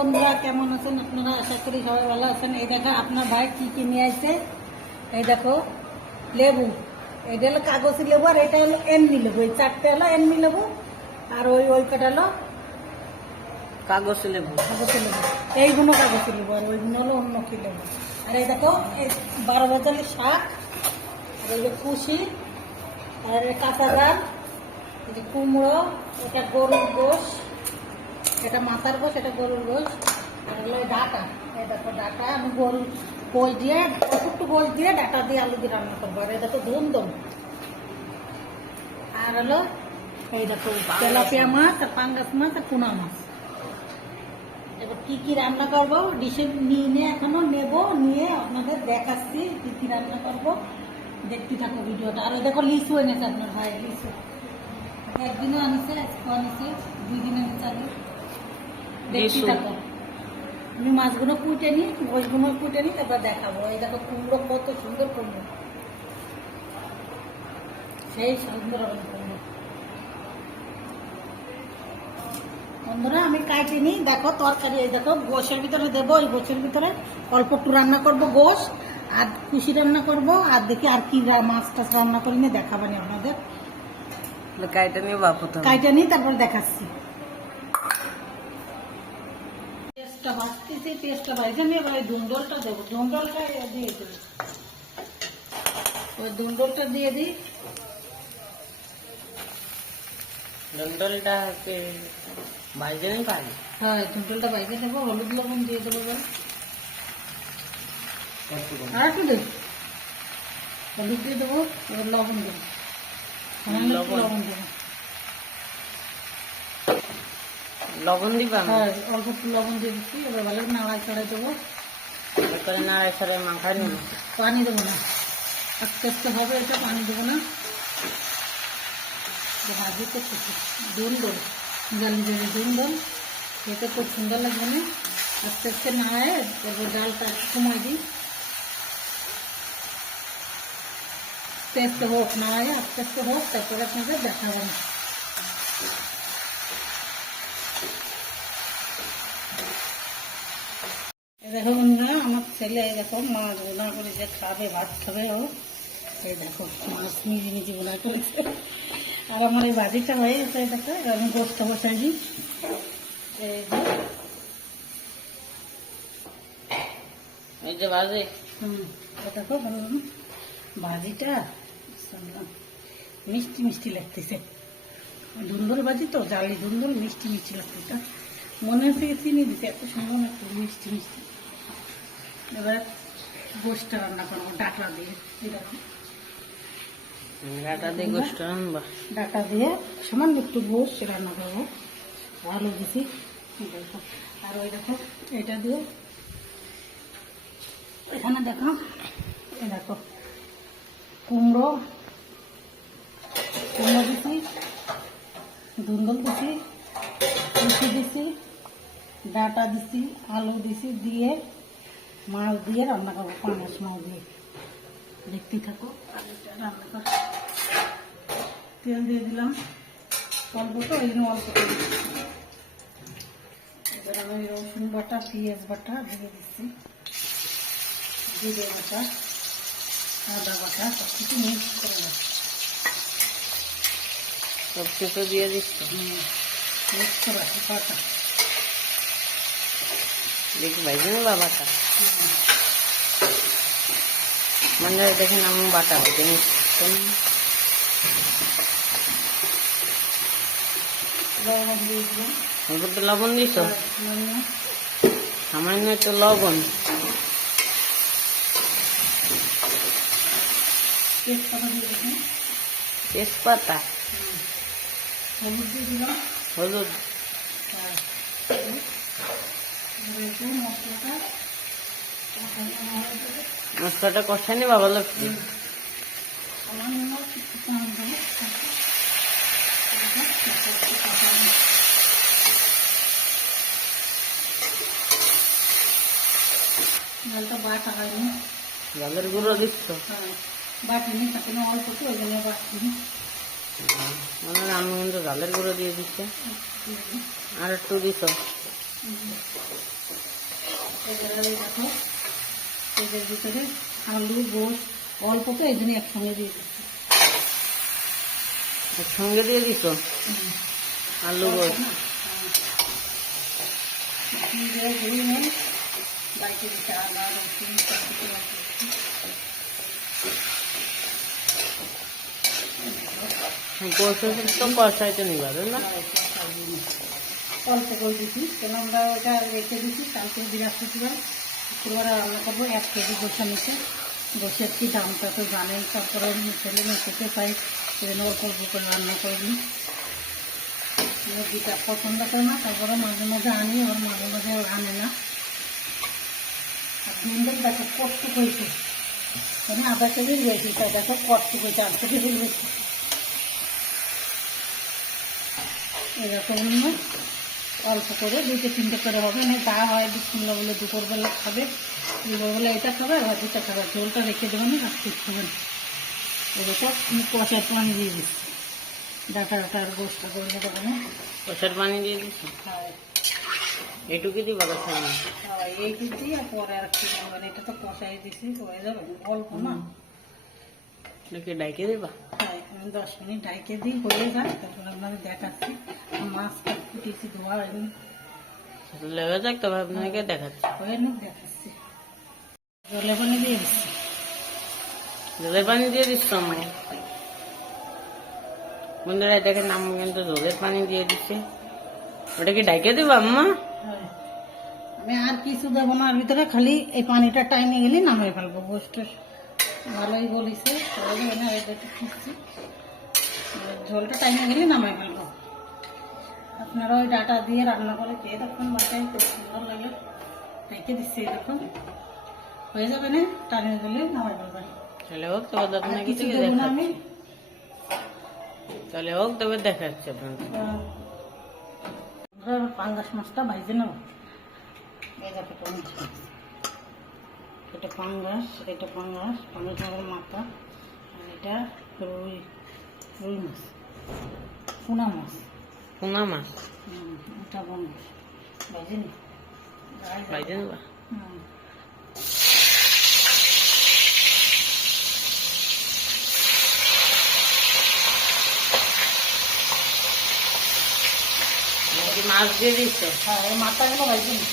বন্ধুরা, কেমন আছেন আপনারা? আশা করি সবাই ভালো আছেন। এই দেখো আপনার ভাই কি নিয়ে আসছে। এই দেখো লেবু, এটা হলো কাগজি লেবু, আর এটা হলো এমনি লেবু। এই চারটে হলো এমনি লেবু, আর ওই কটা হলো কাগজি লেবু। এইগুলো কাগজি লেবু, আর ওইগুলো হলো অন্য কি লেবু। আর এই দেখো এই 12 বাজালি শাক, আর এই যে কুশি, আর কাঁচা ডাল, এই যে কুমড়ো, এটা গরুর গোশ, এটা মাথার গোশ, এটা গরুর গোশ, আর হলো ডাটা। এই দেখো ডাটা, আমি গরুর গোশ দিয়ে একটু গোশ দিয়ে ডাটা দিয়ে আলু দিয়ে রান্না করবো। আর এই দেখো ধুমদম, আর হলো এই দেখো তেলাপিয়া মাছ, আর পাঙ্গাস মাছ, আর পোনা মাছ। এবার কি রান্না করবো ডিশে নিয়ে এখনো নেবো, নিয়ে আপনাদের দেখাচ্ছি কি রান্না করবো। দেখতে থাকো ভিডিওটা। আর দেখো লিচু এনেছে আপনার ভাই, লিচু একদিনও আনিছে, আজকেও আনিছে, 2 দিন আনিছে আগে। দেখতে থাকো। আমি মাছগুলো কুটে নিই, গোছগুলো কুটে নিই, তারপর দেখাবো। এই দেখো কুমড়ো, কত সুন্দর কুমড়ো, সেই সুন্দর হবে কুমড়ো। বন্ধুরা আমি কাটি নিই, দেখো তরকারি। এই দেখো গোশের ভিতরে দেবো, এই গোশের ভিতরে অল্প একটু রান্না করবো গোশ, আর কুশি রান্না করবো, আর দেখি আর কি মাছ টাছ রান্না করি নিয়ে দেখাবানি আপনাদের। কাইটা নিয়ে বাপু তো কাইটা নিই, তারপর দেখাচ্ছি। পেঁয়াজটা ভাজতেছি, পেঁয়াজটা ভাজতে নিয়ে এবার ধুন্দলটা দেবো। ধুন্দলটা দিয়ে দেবো, ওই ধুন্দলটা দিয়ে দিই। ডন্ডলটা ভাইজে নেই পাই। হ্যাঁ, ধুন্দলটা ভাজতে দেবো, হলুদ লবণ দিয়ে দেবো। আর একটু দেবো, হলুদ দিয়ে দেবো, এবার লবণ দেবো, লবণ দেবো। লবণ দিবা? হ্যাঁ, অল্প একটু লবণ দিয়ে দিচ্ছি। এবার ভালো নাড়াই ছাড়াই দেবো, করে নাড়াই ছাড়াই মাখাই নেব। পানি দেবো না, আস্তে আস্তে হবে এটা, পানি দেবো না। ভাজি করতে ধুন্দল, জালি জালি ধুন্দল, খেতে খুব সুন্দর লাগবে না। আস্তে আস্তে নাড়ায়, তারপর ডালটা একটু কমাই দিই, আস্তে আস্তে হোক, নাড়ায় আস্তে আস্তে হোক, তারপরে আপনাদের দেখাবেন। দেখো বন্ধুরা, আমার ছেলে দেখো মাছ বোনা করে যে খাবে, ভাত খাবে ও। এই দেখো মাছ নিজে নিজে বোনা করেছে। আর আমার এই ভাজিটা হয়ে গেছে। দেখো আমি গোস্ত বসাই দিই। এই যে ভাজি, দেখো ভাজিটা মিষ্টি মিষ্টি লাগতেছে। ধুন্দুল ভাজি তো, জালি ধুন্দুল, মিষ্টি মিষ্টি লাগতেছে। মনে হচ্ছে চিনি দিতে, এত সুন্দর একটু মিষ্টি মিষ্টি। এবার গোষ্ঠটা রান্না করবো ডাটা দিয়ে। এরকম ডাটা দিয়ে গোস্ত রান্না, ডাটা দিয়ে সামান্য একটু গোশ রান্না করবো, ভালো দিছি। দেখো, আর ওই দেখো এটা দিয়ে এখানে দেখো, এই দেখো কুমড়ো দিছি, ধুন্দল দিছি, কুচি দিছি, ডাটা দিছি, আলু দিছি, দিয়ে মাছ দিয়ে রান্না করবো, পাঙাশ মাছ দিয়ে। দেখতে থাকো রান্না কর। তেল দিয়ে দিলাম অল্প, তো ওই জন্য অল্প করে দিচ্ছি। এবার আমি রসুন বাটা, পেঁয়াজ বাটা দিয়ে দিচ্ছি, জিরে বাটা, আদা বাটা, সব কিছু মিক্স করে দিচ্ছি। সব কিছু দিয়ে দিচ্ছি, মিক্স করে রাখি বাটা। দেখি ভাইজে নেই বাবাটা, মানে দেখেন আমি বাটা ভেজে নিচ্ছি। লবণ দিছ, সামান্য একটু লবণ, তেজপাতা, হলুদ দিয়ে দিলাম, হলুদ, মশলাটা কষা নি বাবা লাগছে। ডালটা বাটা হয়নি, জলের গুঁড়ো দিচ্ছ? বাটিনি, তাকে অল্প তো ওই জন্য বাটিনি। আমি কিন্তু জলের গুঁড়ো দিয়ে দিচ্ছে, আর একটু দিছ। এবার এই দেখো এদের ভিতরে আলু গোশ অল্প তো এই জন্য একসঙ্গে দিয়ে দিচ্ছি। একসঙ্গে দিয়ে দিছ আলু গোস? ধুয়ে নেই বাইকে দিতে আদা রসুন গোস তো কষাইতে নিবা না? অল্প করে দিচ্ছি, কেন আমরা ওটা রেখে দিচ্ছি কালকে বৃহস্পতিবার শুক্রবার রান্না করবো। 1 কেজি গোসা নিচে, গোসের কি দামটা তো জানেন, তারপরে ছেলে মেয়ে খেতে পাই, সেজন্য অল্প অল্প করে রান্না করে দিই। মুরগিটা পছন্দ করে না, তারপরে মাঝে মাঝে আনি, ওর মাঝে মাঝে আনে না। আর ভিন্ডের দেখো কটটুক হয়েছে, আমি আধা কেজির বেশি, তাই দেখো কটটুক হয়েছে, 8 কেজির বেশি। এরকম নিয়ে অল্প করে 2-3টে করে হবে, মানে যা হয় বিসমিল্লাহ বলে দুপুরবেলা খাবে, দুপুরবেলা এটা খাবে আর দুটা খাবে, ঝোলটা রেখে দেবেন আর ঠিক খাবেন। এটা আমি কষার পানি দিয়ে দিচ্ছি, ডাটা আর গোষ্ঠটা করে দেবো না, কষার পানি দিয়ে দিচ্ছি। এইটুকু দিবা কষার? এই দিচ্ছি আর পরে আর কি করবেন, এটা তো কষাই দিচ্ছি, হয়ে যাবে অল্প না। নাকি ডাইকে দিবা? হ্যাঁ, আমি 10 মিনিট ঢাইকে দিই, হয়ে যায়, তারপর আপনাদের দেখাচ্ছি। মাছটা ফুটিয়েছি, ধোয়া হয়নি, লেগে যাক, তবে আপনাকে দেখাচ্ছি। হয়ে নি দেখাচ্ছি। জলে পানি দিয়ে দিচ্ছি, জলের পানি দিয়ে দিচ্ছ আমায়? বন্ধুরা দেখেন আম্মু কিন্তু জলের পানি দিয়ে দিচ্ছে। ওটা কি ডাইকে দিবা আম্মা? হ্যাঁ, আমি আর কিছু দেবো না, আর ভিতরে খালি এই পানিটা টাইমে গেলে নামিয়ে ফেলবো। গোষ্ঠটা ভালোই বলিছে, ঝোলটা টাইমে গেলে নামাই ফেলবো। আপনারা ওই ডাটা দিয়ে রান্না করে খেয়ে দেখুন, বাসায় খুব সুন্দর লাগে। রেখে দিচ্ছি, দেখুন হয়ে যাবে না, টাইমে গেলে নামাই ফেলবেন। তাহলে হোক, তবে আপনাকে কিছু দেবো না আমি। তাহলে হোক, তবে দেখাচ্ছি আপনাকে। পাঙ্গাস মাছটা ভাইজে নেব। এই দেখো এটা পাঙ্গাস, এটা পাঙ্গাস, পাঙ্গাস মাছের মাথা, আর এটা রুই, রুই মাছ, পোনা মাছ। পোনা মাছ? এটা বন্ধ ভাইজে নি, ভাইজে নেবা? মাছ দিয়ে দিচ্ছে? হ্যাঁ, এই মাথাগুলো ভাইজে নি।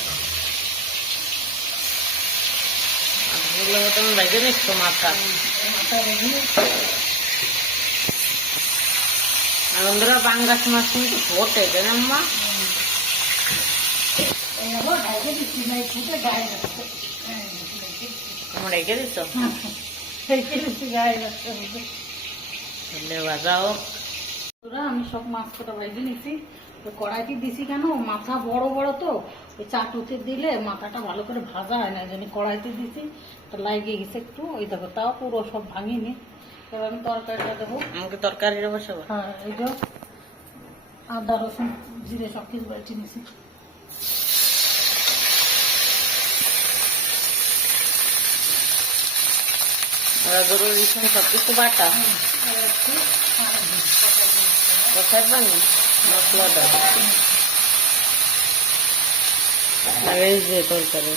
মাছগুলো তুমি ভাইজে নিচ্ছ? মাথা মাথা ভেজে নি। বন্ধুরা পাঙ্গাস মাছ কিন্তু ফোটে, তাই না মা? এই দেখো ঢাইকে দিচ্ছি, না ফুটে গায়ে যাচ্ছে। তোমার রেখে দিচ্ছ? রেখে দিচ্ছি, গায়ে যাচ্ছে। তাহলে ভাজা হোক। আমি সব মাছ কটা ভেজে নিচ্ছি, কড়াইতে দিছি কেন, মাথা বড় বড় তো, ওই চাটুতে দিলে মাথাটা ভালো করে ভাজা হয় না, এই জন্য কড়াইতে দিছি, তো লাগিয়ে গেছে একটু। ওই দেখো তাও পুরো সব ভাঙিনি। এবার আমি তরকারিটা দেবো। আমাকে তরকারিটা বসাবো? হ্যাঁ, এই যে আদা রসুন জিরে সব কিছু বেটে নিছি। গরু রিসন সব কিছু বাটা, কষার পানি, মশলা দাও, এই যে তরকারি।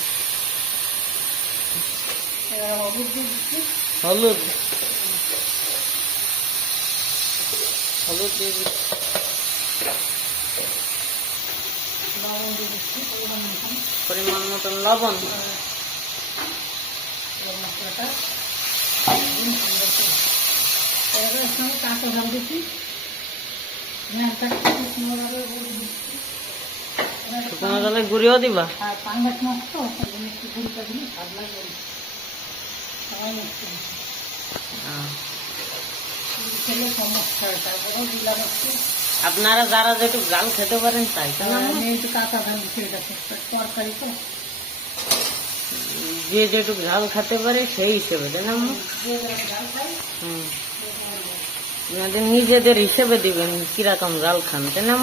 হলুদ দিয়ে দিচ্ছি, হলুদ, হলুদ দিয়ে দিচ্ছি, লবণ দিয়ে দিচ্ছি পরিমাণ মতন লবণ। মশলাটা এর সঙ্গে কাঁচা ঝাল দিচ্ছি, শুকনো জলে গুঁড়িও দিবা? আর পাঙ্গাস মাছ তো একটু গুঁড়িটা দিলে স্বাদ লাগবে, সবাই মিষ্টি খেলে সমস্যা হয়, তারপরেও দিলাম একটু। আপনারা যারা যেটু জাল খেতে পারেন তাই তো। আমি একটু কাঁচা ঝাল দিচ্ছি, এটা তরকারি তো, যে যেটুক ঝাল খেতে পারে সেই হিসেবে, তাই না? ঝাল খাই। আপনাদের নিজেদের হিসেবে দিবেন কিরকম জাল খান, তাই না?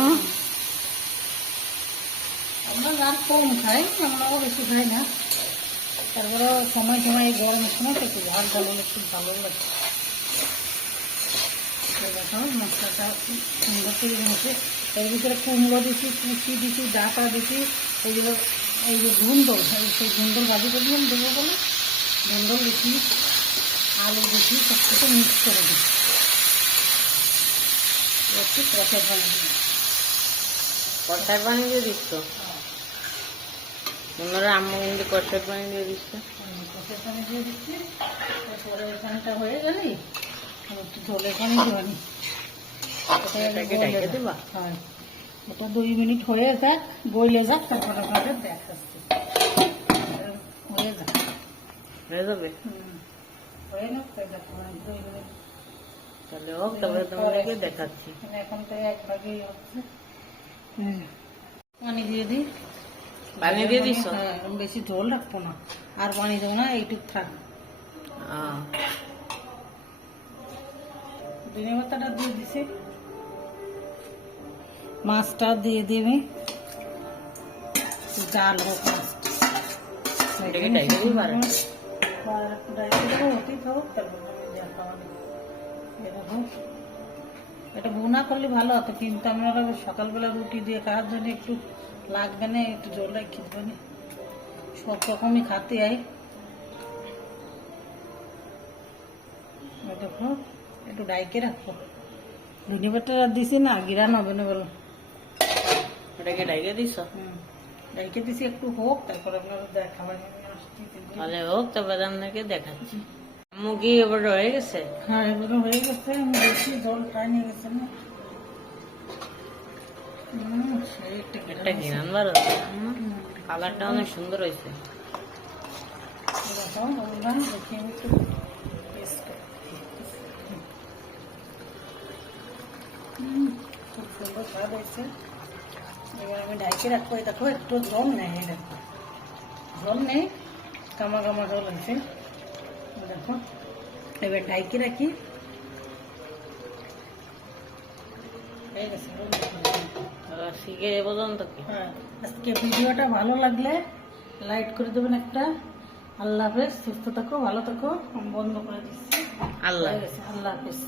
আমরা ঝাল কম খাই, আমরাও বেশি খাই না, তারপরে সময় সময় গরমের সময় তো একটু ঝাল ঝাল হলে খুব ভালো লাগে। দেখো মশলাটা সুন্দর করে মিশে, এর ভিতরে কুমড়ো দিচ্ছি, কুচি দিচ্ছি, ডাঁটা দিচ্ছি, এইগুলো এই যে ধুন্দল, সেই ধুন্দল ভাজি করে দিলাম, দেবো বলে ধুন্দল বেশি, আলু বেশি, সব কিছু মিক্স করে দিই। একটু কষার পানি দিই। কষার পানি দিয়ে দিচ্ছ? অন্যরা আম্মু কিন্তু কষার পানি দিয়ে দিচ্ছে। কষার পানি দিয়ে দিচ্ছি। তারপরে ওই পানিটা হয়ে গেলেই একটু ঝোলের পানি দিবানি। এটাকে ঢেকে দিবা? হ্যাঁ, ওটা 2 মিনিট হয়ে যাক, গইলে যাক, তারপরে আপনাদের দেখাচ্ছি। হয়ে যাক, হয়ে যাবে? হয়ে যাক, তাই দেখো 2 মিনিট। তাহলে হোক, তারপরে তোমাদেরকে দেখাচ্ছি। এখন তো এক ভাগেই হচ্ছে। পানি দিয়ে দিই। পানি দিয়ে দিচ্ছ? হ্যাঁ, এখন বেশি ঝোল রাখবো না, আর পানি দেবো না, এইটুক থাক। ধনে পাতাটা দিয়ে দিছি, মাছটা দিয়ে দিবি, জাল হোক মাছটা। এটাকে ঢেকে দিই পারে? এটা ভুনা করলে ভালো হতো, কিন্তু আমরা সকালবেলা রুটি দিয়ে খাওয়ার জন্য একটু লাগবে না, একটু জল রেখে দেবে না, সব রকমই খাতে হয়। দেখো একটু ডাইকে রাখবো, ধনে পাতা দিছি না, গিরান হবে না বলো। এটাকে ঢেকে দিচ্ছ? ডাইকে দিছি, একটু হোক, তারপর আপনারা দেখাবেন। তাহলে হোক, তারপরে আপনাকে দেখাচ্ছি। আম্মু কি এবার হয়ে গেছে? হ্যাঁ, এগুলো হয়ে গেছে, বেশি জল টাই নিয়ে গেছে না। একটা ঘিরান বার কালারটা অনেক সুন্দর হয়েছে। খুব সুন্দর স্বাদ হয়েছে। এবার আমি ঢাইকে রাখবো। দেখো একটু জল নেই, দেখো জল নেই, কামা কামা জল হয়েছে। দেখো এবার ঢাইকে রাখি। হয়ে গেছে। শিখে এ পর্যন্ত কি? হ্যাঁ, আজকে ভিডিওটা ভালো লাগলে লাইক করে দেবেন একটা। আল্লাহ হাফেজ, সুস্থ থাকো, ভালো থাকো। আমি বন্ধ করে দিচ্ছি। আল্লাহ আল্লাহ হাফেজ।